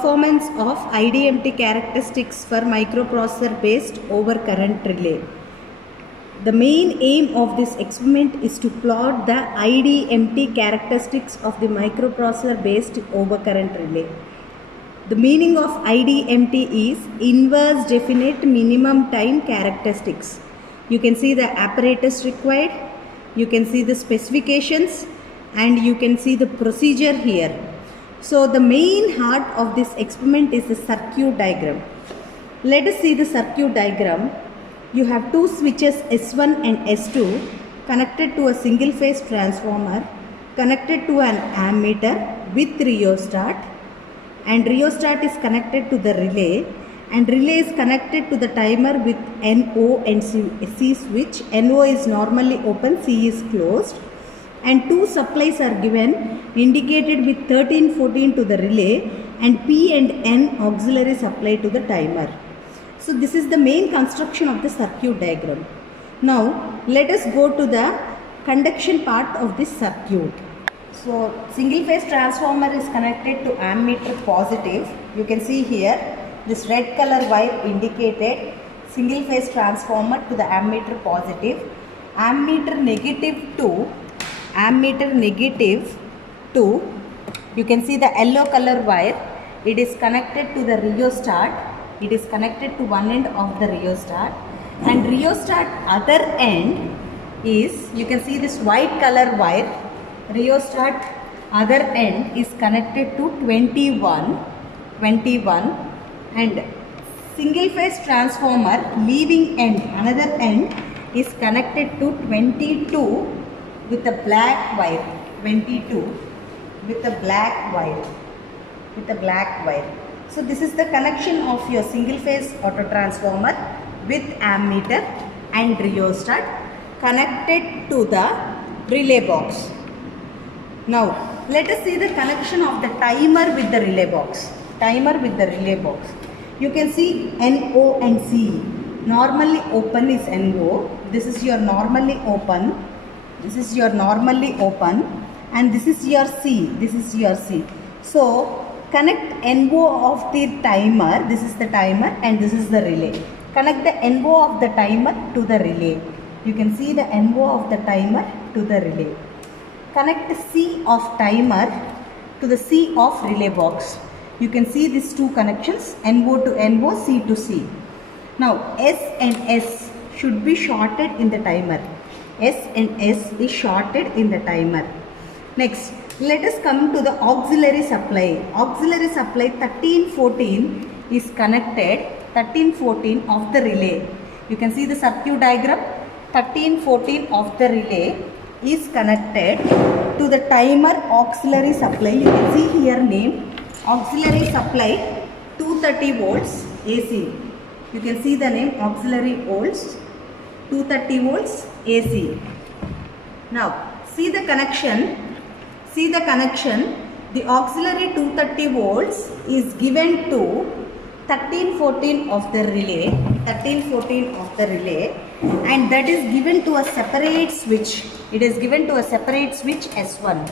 performance of Idmt characteristics for microprocessor based over current relay. The main aim of this experiment is to plot the Idmt characteristics of the microprocessor based over current relay. The meaning of Idmt is inverse definite minimum time characteristics. You can see the apparatus required, you can see the specifications, and you can see the procedure here. So the main heart of this experiment is the circuit diagram. Let us see the circuit diagram. You have two switches S1 and S2 connected to a single phase transformer, connected to an ammeter with rheostat, and rheostat is connected to the relay, and relay is connected to the timer with NO and C switch. NO is normally open, C is closed, and two supplies are given indicated with 13, 14 to the relay and P and N auxiliary supply to the timer. So this is the main construction of the circuit diagram. Now let us go to the conduction part of this circuit. So single phase transformer is connected to ammeter positive. You can see here this red color wire indicated single phase transformer to the ammeter positive, ammeter negative to, you can see the yellow color wire, it is connected to the rheostat. It is connected to one end of the rheostat, and rheostat other end is, you can see this white color wire, rheostat other end is connected to 21, and single phase transformer leaving end, another end is connected to 22 with a black wire, 22 with a black wire. So this is the connection of your single phase auto transformer with ammeter and rheostat connected to the relay box. Now let us see the connection of the timer with the relay box. You can see NO and C. Normally open is NO. This is your normally open. And this is your C. So connect NO of the timer, this is the timer and this is the relay. Connect the NO of the timer to the relay. You can see the NO of the timer to the relay. Connect the C of timer to the C of relay box. You can see these two connections, NO to NO, C to C. Now S and S should be shorted in the timer. S and S is shorted in the timer. Next, let us come to the auxiliary supply. Auxiliary supply 1314 is connected, 1314 of the relay. You can see the circuit diagram. 1314 of the relay is connected to the timer auxiliary supply. You can see here name auxiliary supply 230 volts AC. You can see the name auxiliary volts 230 volts AC. Now see the connection. The auxiliary 230 volts is given to 1314 of the relay, and that is given to a separate switch. It is given to a separate switch S1.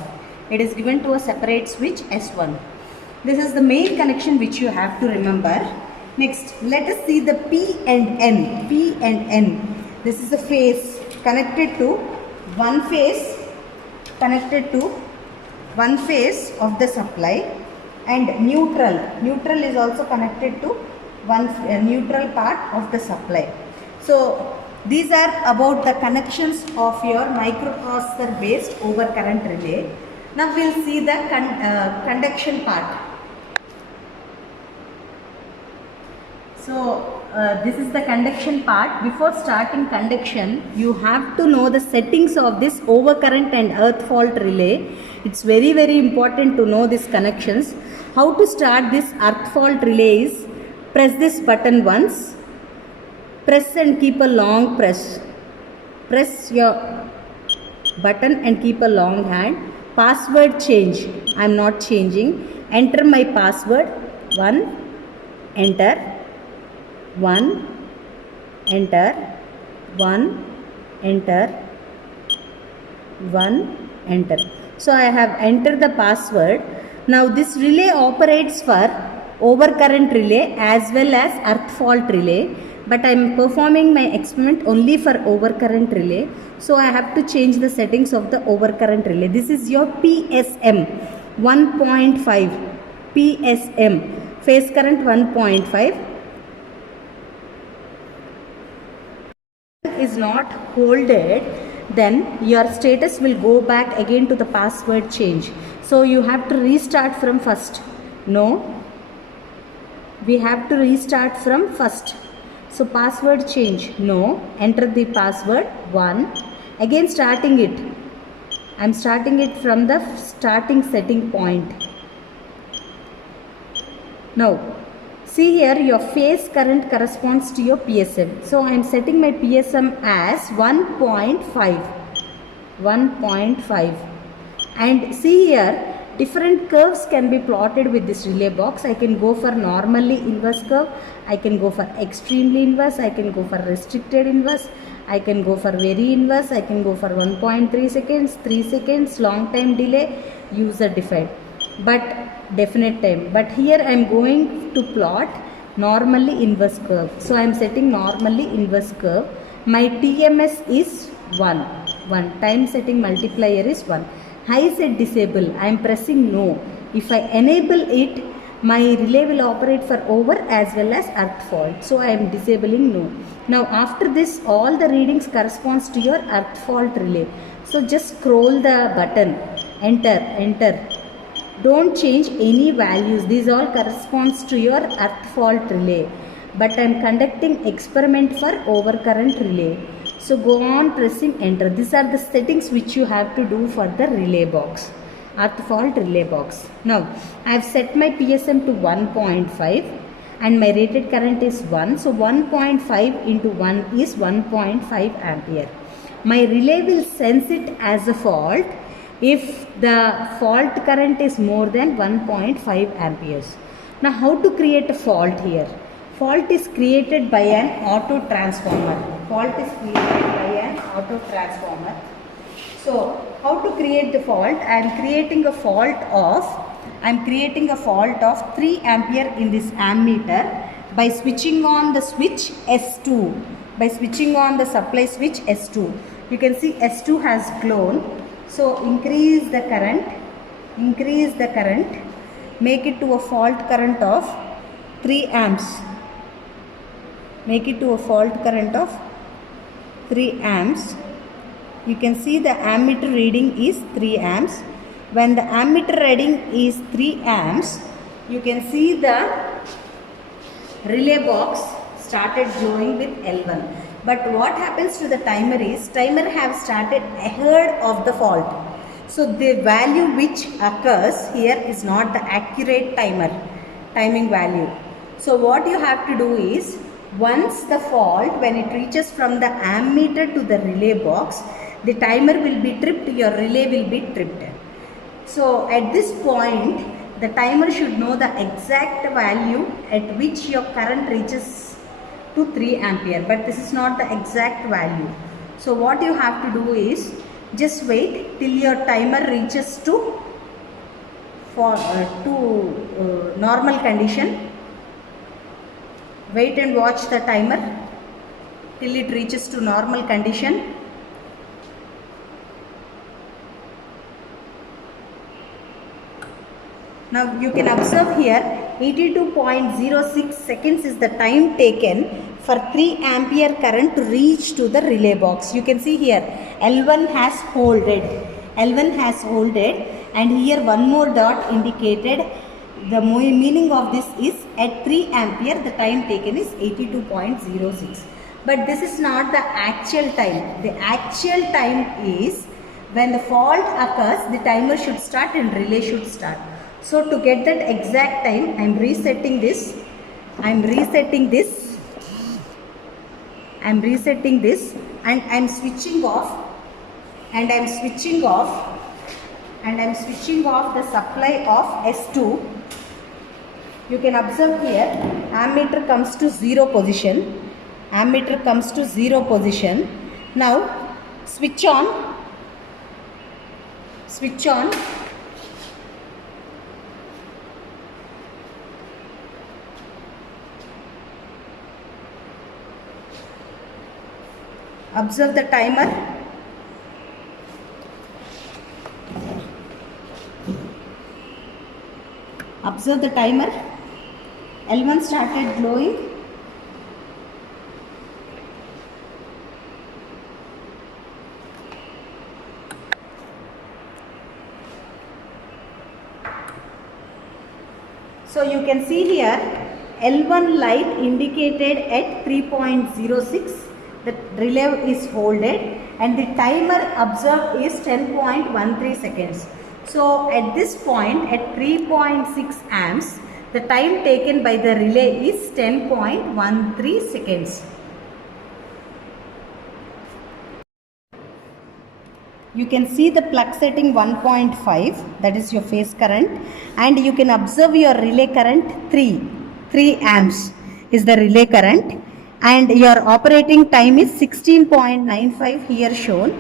This is the main connection which you have to remember. Next, let us see the P and N. This is the phase connected to one phase of the supply, and neutral is also connected to one neutral part of the supply. So these are about the connections of your microprocessor based over current relay. Now we will see the conduction part. So this is the conduction part. Before starting conduction, you have to know the settings of this overcurrent and earth fault relay. It's very important to know these connections. How to start this earth fault relay is, press this button once, press and keep a long press. Press your button and keep a long hand. Password change. I am not changing. Enter my password. 1, enter. 1, enter. 1, enter. 1, enter. So I have entered the password. Now this relay operates for overcurrent relay as well as earth fault relay, but I am performing my experiment only for overcurrent relay. So I have to change the settings of the overcurrent relay. This is your PSM 1.5, PSM, phase current 1.5. Is not holded, then your status will go back again to the password change. So you have to restart from first. No, we have to restart from first. So password change, no, enter the password 1, again starting it. I am starting it from the starting setting point. Now see here, your phase current corresponds to your PSM. So I am setting my PSM as 1.5. And see here, different curves can be plotted with this relay box. I can go for normally inverse curve, I can go for extremely inverse, I can go for restricted inverse, I can go for very inverse, I can go for 1.3 seconds, 3 seconds, long time delay, user defined, but definite time. But here I am going to plot normally inverse curve. So I am setting normally inverse curve. My TMS is 1. Time setting multiplier is 1. High set disable. I am pressing no. If I enable it, my relay will operate for over as well as earth fault. So I am disabling no. Now after this, all the readings corresponds to your earth fault relay. So just scroll the button, enter. Don't change any values. These all corresponds to your earth fault relay. But I am conducting experiment for overcurrent relay. So go on pressing enter. These are the settings which you have to do for the relay box, earth fault relay box. Now I have set my PSM to 1.5 and my rated current is 1. So 1.5 into 1 is 1.5 ampere. My relay will sense it as a fault if the fault current is more than 1.5 amperes. Now how to create a fault here? Fault is created by an auto transformer. So how to create the fault? I am creating a fault of 3 ampere in this ammeter by switching on the switch S2. By switching on the supply switch S2. You can see S2 has glowed. So increase the current, make it to a fault current of 3 amps. Make it to a fault current of 3 amps. You can see the ammeter reading is 3 amps. When the ammeter reading is 3 amps, you can see the relay box started glowing with L1. But what happens to the timer is, timer have started ahead of the fault. So the value which occurs here is not the accurate timing value. So what you have to do is, once the fault, when it reaches from the ammeter to the relay box, the timer will be tripped, your relay will be tripped. So at this point, the timer should know the exact value at which your current reaches to 3 ampere, but this is not the exact value. So what you have to do is, just wait till your timer reaches to normal condition. Wait and watch the timer till it reaches to normal condition. Now you can observe here 82.06 seconds is the time taken for 3 ampere current to reach to the relay box. You can see here L1 has holded. And here one more dot indicated. The meaning of this is at 3 ampere the time taken is 82.06. But this is not the actual time. The actual time is when the fault occurs, the timer should start and relay should start. So to get that exact time, I am resetting this and I am switching off the supply of S2. You can observe here ammeter comes to 0 position. Now switch on. Observe the timer. Observe the timer. L1 started glowing. So you can see here L1 light indicated at 3.06. The relay is holded and the timer observed is 10.13 seconds. So at this point at 3.6 amps, the time taken by the relay is 10.13 seconds. You can see the plug setting 1.5, that is your phase current, and you can observe your relay current 3 amps is the relay current, and your operating time is 16.95 here shown,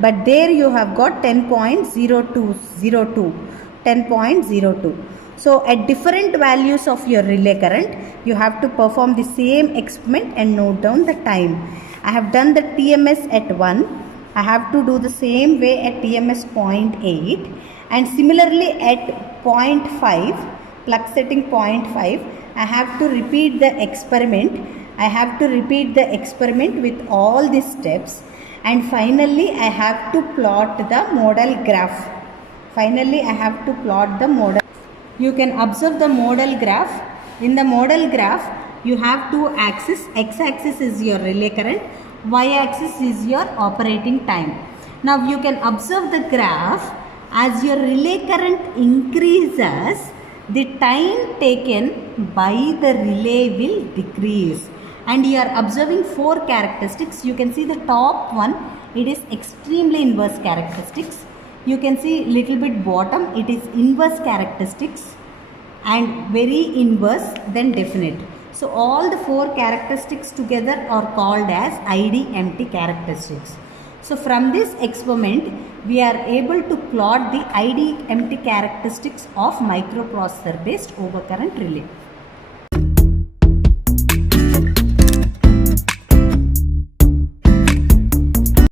but there you have got 10.02. So at different values of your relay current, you have to perform the same experiment and note down the time. I have done the TMS at 1. I have to do the same way at TMS 0.8, and similarly at 0.5, plug setting 0.5, I have to repeat the experiment. I have to repeat the experiment with all these steps, and finally I have to plot the modal graph. You can observe the modal graph. In the modal graph, you have two axes. X-axis is your relay current. Y-axis is your operating time. Now you can observe the graph. As your relay current increases, the time taken by the relay will decrease. And you are observing 4 characteristics. You can see the top one, it is extremely inverse characteristics. You can see little bit bottom, it is inverse characteristics, and very inverse, then definite. So all the 4 characteristics together are called as Idmt characteristics. So from this experiment, we are able to plot the Idmt characteristics of microprocessor based overcurrent relay.